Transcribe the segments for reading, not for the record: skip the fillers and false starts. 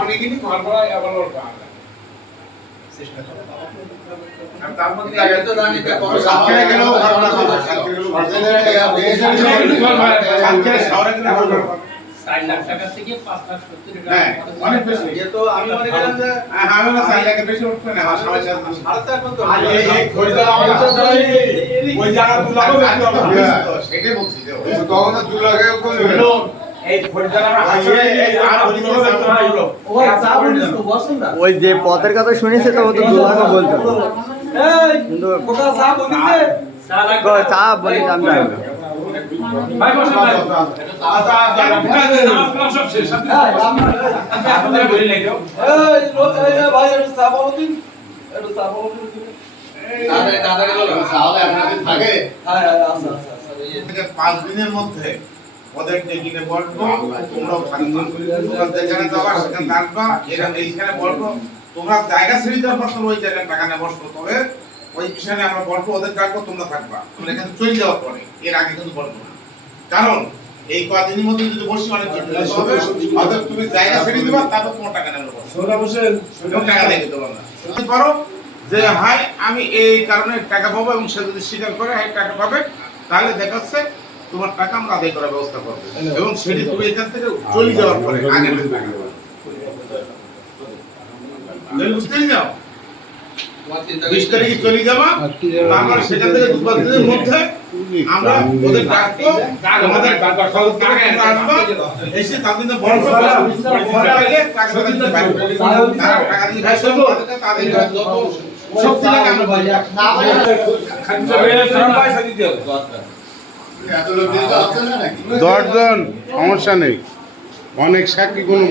অনেকদিনই ঘর ভাড়া আবার ওর পাওয়া যায় চেষ্টা করো আর তার মধ্যে আগে তো জানি যে বড় সাতক্ষীরা গেল ঘর ভাড়া পাবে সাতক্ষীরা শহরে গেলে ঘর ভাড়া 4 লাখ টাকা থেকে 5 লাখ 70 টাকা হ্যাঁ অনেক বেশি এ তো আমি মনে করেন যে আমি না 4 লাখের বেশি উঠবে না আমার সবাই সাথে সাড়ে 4 মত আর এই খরিদার আমাদের তো ওই জায়গা 2 লাখ সেটাই বলছি যে তখন 2 লাখে কই হলো এই খরিদার আমরা আসলে এই আর বলিতে হলো ওই চা বলিস তো বসেন না ওই যে পথের কথা শুনেছে তো ও তো 2 লাখ বলতো এই কিন্তু কোকা চা বলিছে চা বলি আমি না ভাই বসে ভাই আচ্ছা নামাজ সব শেষ আপনারা বলি নাই কেউ এই ভাই একটু চা বলিন একটু চা বলিন দাদা গেল সাহাবে আপনাদের থাকে হ্যাঁ আচ্ছা আচ্ছা আচ্ছা এই থেকে 5 দিনের মধ্যে ওদের টেকিনে বলবো তোমরাও থাকবে তোমরা যেখানে যাবা সেখানে থাকবা এরা এইখানে বলবো তোমরা জায়গা ছেড়ে দেওয়ার পর তোমরা ওই জায়গায় টাকা নিয়ে বসবো তবে ওই বিষয়ে আমরা বলবো ওদের ডাকবো তোমরা থাকবা তোমরা এখানে চলে যাওয়ার পরে এর আগে কিন্তু বলবো না কারণ এই কদিনের মধ্যে যদি বসি অনেক ঝামেলা হবে অতএব তুমি জায়গা ছেড়ে দিবা তারপর তোমার টাকা নেবে সোনা বসেন টাকা দিয়ে দেবো না তুমি করো যে হাই আমি এই কারণে টাকা পাবো এবং সে যদি স্বীকার করে হাই টাকা পাবে তাহলে দেখাচ্ছে তোমার টাকা আমরা আদায় করার ব্যবস্থা করবো এবং সেটি তুমি এখান থেকে চলে যাওয়ার পরে আগে বুঝতেই যাও 20 তারিখে চলে যাবা তারপর সেখান থেকে 2 দিনের মধ্যে আমরা ওদের ডাকবো আমাদের টাকা এসে তাদের বড় টাকা দিতে পারবো টাকা দিয়ে তাদের সব থেকে আমরা ভাই না ভাই পয়সা দিতে হবে 10 জন সমস্যা নেই অনেক সাক্ষী কোনো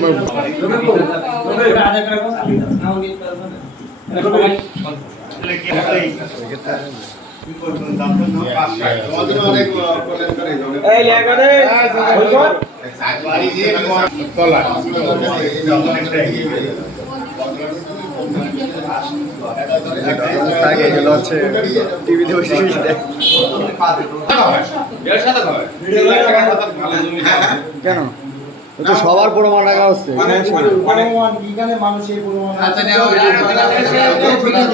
এই লেগানে তলা এগুলো হচ্ছে টিভিতে বসে কেন ও তো সবার প্রমাণ রাখা হচ্ছে মানুষ এই প্রমাণ